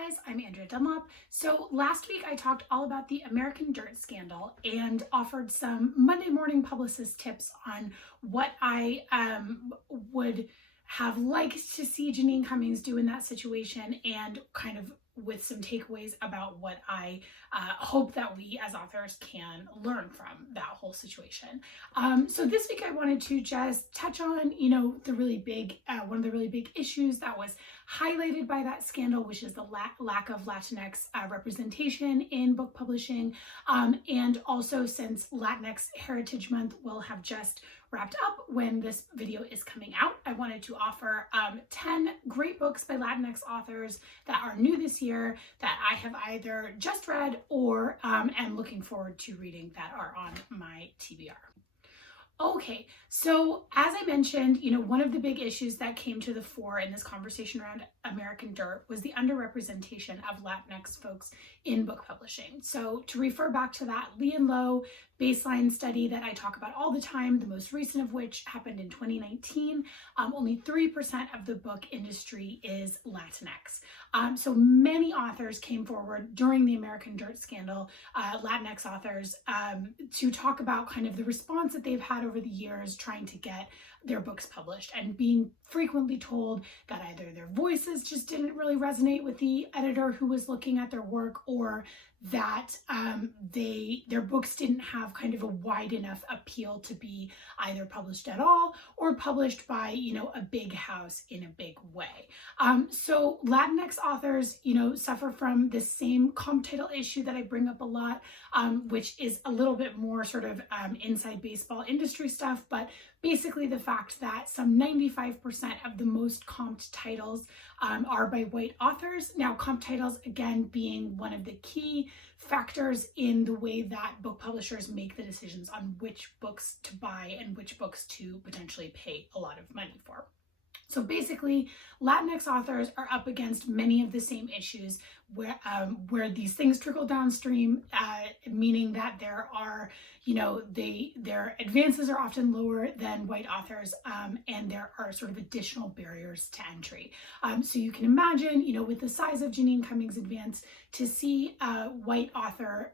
guys, I'm Andrea Dunlop. So last week I talked all about the American Dirt scandal and offered some Monday morning publicist tips on what I would have liked to see Janine Cummings do in that situation, and kind of with some takeaways about what I hope that we as authors can learn from that whole situation. So this week I wanted to just touch on, the really big, one of the really big issues that was highlighted by that scandal, which is the lack of Latinx representation in book publishing. And also, since Latinx Heritage Month will have just wrapped up when this video is coming out, I wanted to offer 10 great books by Latinx authors that are new this year that I have either just read or am looking forward to reading that are on my TBR. Okay, so as I mentioned, one of the big issues that came to the fore in this conversation around American Dirt was the underrepresentation of Latinx folks in book publishing. So to refer back to that Lee and Low baseline study that I talk about all the time, the most recent of which happened in 2019, only 3% of the book industry is Latinx. So many authors came forward during the American Dirt scandal, Latinx authors, to talk about kind of the response that they've had over the years trying to get their books published, and being frequently told that either their voices just didn't really resonate with the editor who was looking at their work, or that their books didn't have kind of a wide enough appeal to be either published at all or published by a big house in a big way. So Latinx authors suffer from this same comp title issue that I bring up a lot, which is a little bit more sort of inside baseball industry stuff, but basically the fact that some 95% of the most comped titles are by white authors. Now, comp titles, again, being one of the key factors in the way that book publishers make the decisions on which books to buy and which books to potentially pay a lot of money for. So basically, Latinx authors are up against many of the same issues where these things trickle downstream, meaning that there are, their advances are often lower than white authors, and there are sort of additional barriers to entry. So you can imagine, with the size of Janine Cummings' advance, to see a white author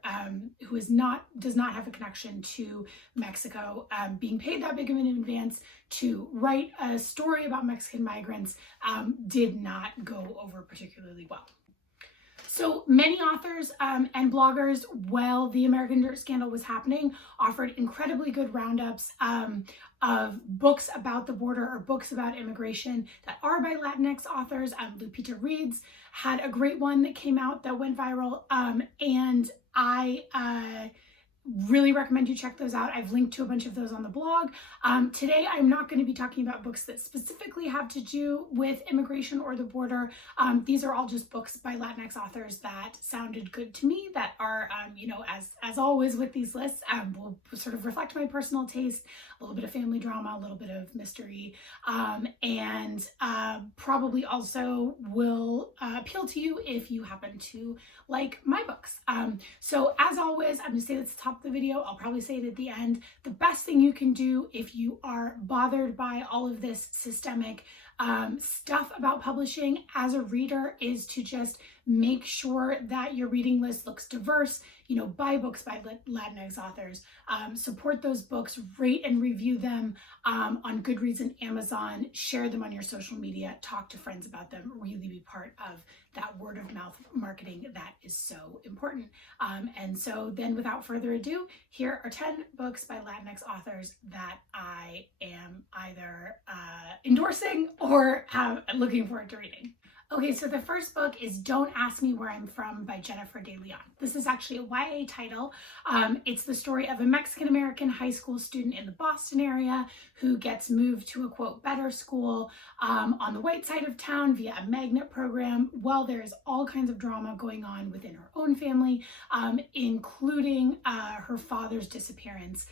who does not have a connection to Mexico being paid that big of an advance to write a story about Mexican migrants did not go over particularly well. So many authors and bloggers, while the American Dirt scandal was happening, offered incredibly good roundups of books about the border or books about immigration that are by Latinx authors. Lupita Reed's had a great one that came out that went viral, and I really recommend you check those out. I've linked to a bunch of those on the blog. Today, I'm not going to be talking about books that specifically have to do with immigration or the border. These are all just books by Latinx authors that sounded good to me, that are, as always with these lists, will sort of reflect my personal taste, a little bit of family drama, a little bit of mystery, and probably also will appeal to you if you happen to like my books. So as always, I'm going to say that's the top of the video. I'll probably say it at the end. The best thing you can do if you are bothered by all of this systemic stuff about publishing as a reader is to just make sure that your reading list looks diverse. Buy books by Latinx authors, support those books, rate and review them on Goodreads and Amazon, share them on your social media, talk to friends about them, really be part of that word of mouth marketing that is so important. And so then, without further ado, here are 10 books by Latinx authors that I am either endorsing or looking forward to reading. Okay, so the first book is Don't Ask Me Where I'm From by Jennifer De Leon. This is actually a YA title. It's the story of a Mexican-American high school student in the Boston area who gets moved to a, quote, better school on the white side of town via a magnet program. Well, there is all kinds of drama going on within her own family, including her father's disappearance,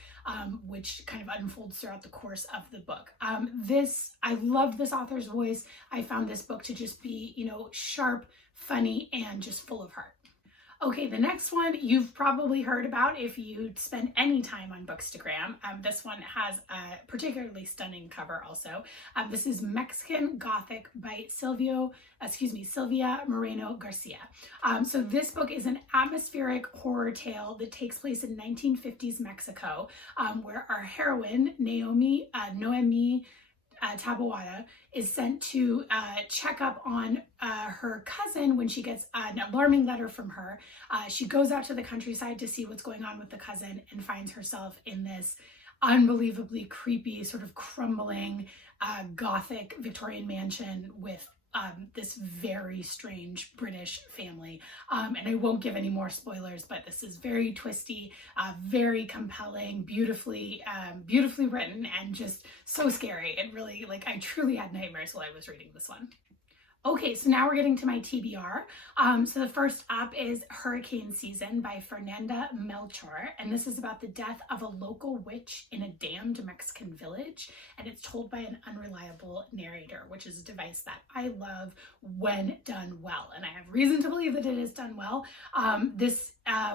which kind of unfolds throughout the course of the book. I love this author's voice. I found this book to just be, sharp, funny, and just full of heart. Okay, the next one you've probably heard about if you spend any time on Bookstagram. This one has a particularly stunning cover also. This is Mexican Gothic by Sylvia Moreno Garcia. So this book is an atmospheric horror tale that takes place in 1950s Mexico, where our heroine, Noemi Taboada, is sent to check up on her cousin when she gets an alarming letter from her. She goes out to the countryside to see what's going on with the cousin and finds herself in this unbelievably creepy, sort of crumbling Gothic Victorian mansion with this very strange British family. And I won't give any more spoilers, but this is very twisty, very compelling, beautifully written, and just so scary. It really, like, I truly had nightmares while I was reading this one. Okay, so now we're getting to my TBR. So the first up is Hurricane Season by Fernanda Melchor, and this is about the death of a local witch in a damned Mexican village, and it's told by an unreliable narrator, which is a device that I love when done well, and I have reason to believe that it is done well. This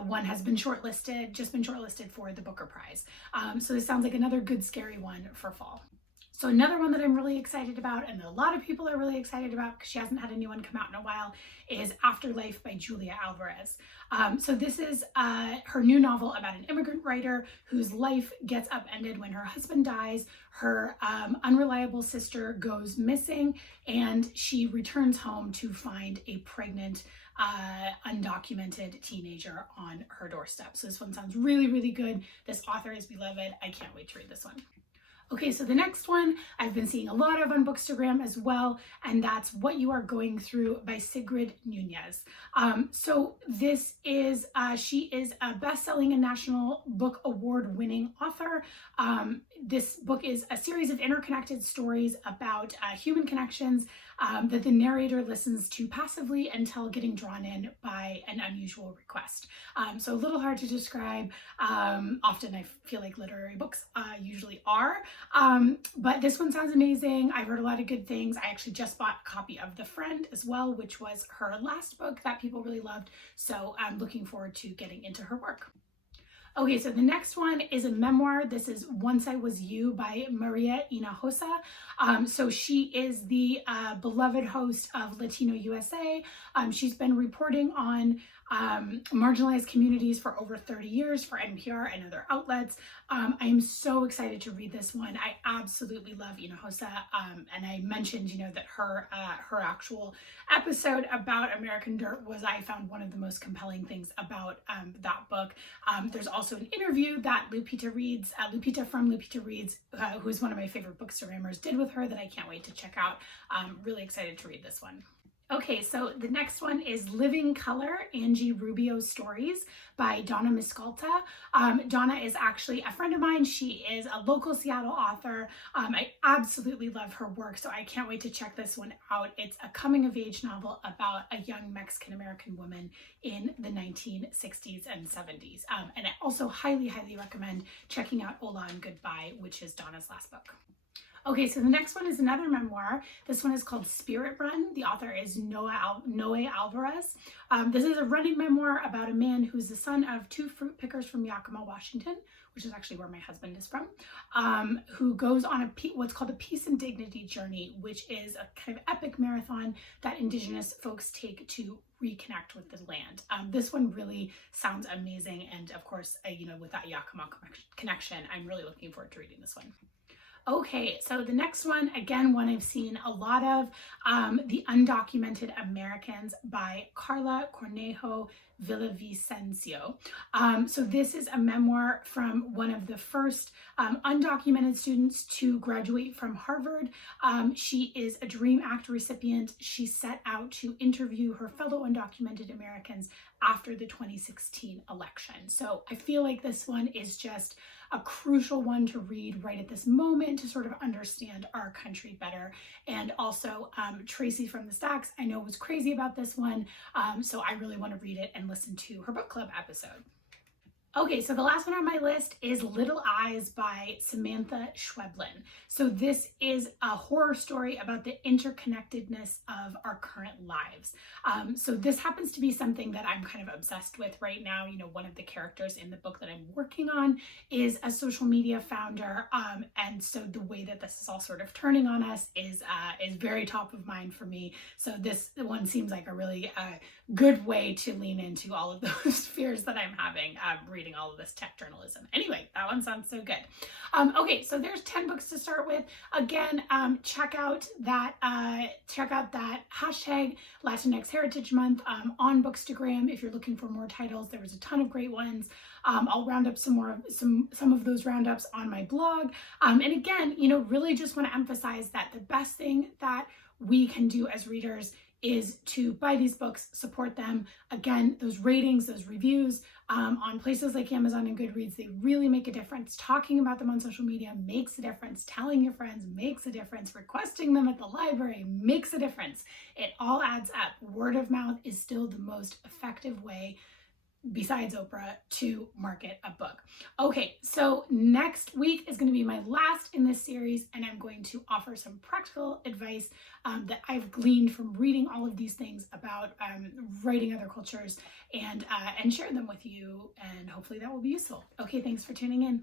one has been just been shortlisted for the Booker Prize. So this sounds like another good scary one for fall. So another one that I'm really excited about, and a lot of people are really excited about because she hasn't had a new one come out in a while, is Afterlife by Julia Alvarez. So this is her new novel about an immigrant writer whose life gets upended when her husband dies, her unreliable sister goes missing, and she returns home to find a pregnant, undocumented teenager on her doorstep. So this one sounds really, really good. This author is beloved. I can't wait to read this one. Okay, so the next one I've been seeing a lot of on Bookstagram as well, and that's What You Are Going Through by Sigrid Nunez. So this is, she is a best-selling and National Book Award-winning author. This book is a series of interconnected stories about human connections that the narrator listens to passively until getting drawn in by an unusual request. So a little hard to describe. Often I feel like literary books usually are. But this one sounds amazing. I've heard a lot of good things. I actually just bought a copy of The Friend as well, which was her last book that people really loved. So I'm looking forward to getting into her work. Okay, so the next one is a memoir. This is Once I Was You by Maria Hinojosa. So she is the beloved host of Latino USA. She's been reporting on marginalized communities for over 30 years for NPR and other outlets. I am so excited to read this one. I absolutely love Hinojosa, and I mentioned, that her actual episode about American Dirt was, I found, one of the most compelling things about that book. There's also an interview that Lupita from Lupita Reads, who's one of my favorite Bookstagrammers, did with her that I can't wait to check out. Really excited to read this one. Okay, so the next one is Living Color, Angie Rubio's Stories by Donna Miscalta. Donna is actually a friend of mine. She is a local Seattle author. I absolutely love her work, so I can't wait to check this one out. It's a coming-of-age novel about a young Mexican-American woman in the 1960s and 70s. And I also highly, highly recommend checking out Hola and Goodbye, which is Donna's last book. Okay, so the next one is another memoir. This one is called Spirit Run. The author is Noe Alvarez. This is a running memoir about a man who's the son of two fruit pickers from Yakima, Washington, which is actually where my husband is from, who goes on what's called a Peace and Dignity journey, which is a kind of epic marathon that Indigenous folks take to reconnect with the land. This one really sounds amazing, and of course, with that Yakima connection, I'm really looking forward to reading this one. Okay, so the next one, again, one I've seen a lot of, The Undocumented Americans by Carla Cornejo Villavicencio. So this is a memoir from one of the first undocumented students to graduate from Harvard. She is a DREAM Act recipient. She set out to interview her fellow undocumented Americans after the 2016 election. So I feel like this one is just a crucial one to read right at this moment to sort of understand our country better. And also Tracy from the Stacks, I know, was crazy about this one. So I really want to read it and listen to her book club episode. Okay, so the last one on my list is Little Eyes by Samantha Schweblin. So this is a horror story about the interconnectedness of our current lives. So this happens to be something that I'm kind of obsessed with right now. You know, one of the characters in the book that I'm working on is a social media founder, and so the way that this is all sort of turning on us is very top of mind for me. So this one seems like a really good way to lean into all of those fears that I'm having reading all of this tech journalism. Anyway, that one sounds so good. Okay, so there's 10 books to start with. Again, check out that hashtag Latinx Heritage Month on Bookstagram if you're looking for more titles. There was a ton of great ones. I'll round up some of those roundups on my blog. And again, you know, really just want to emphasize that the best thing that we can do as readers is to buy these books, support them. Again, those ratings, those reviews on places like Amazon and Goodreads, they really make a difference. Talking about them on social media makes a difference. Telling your friends makes a difference. Requesting them at the library makes a difference. It all adds up. Word of mouth is still the most effective way, besides Oprah, to market a book. Okay, so next week is going to be my last in this series, and I'm going to offer some practical advice that I've gleaned from reading all of these things about writing other cultures and share them with you, and hopefully that will be useful. Okay, thanks for tuning in.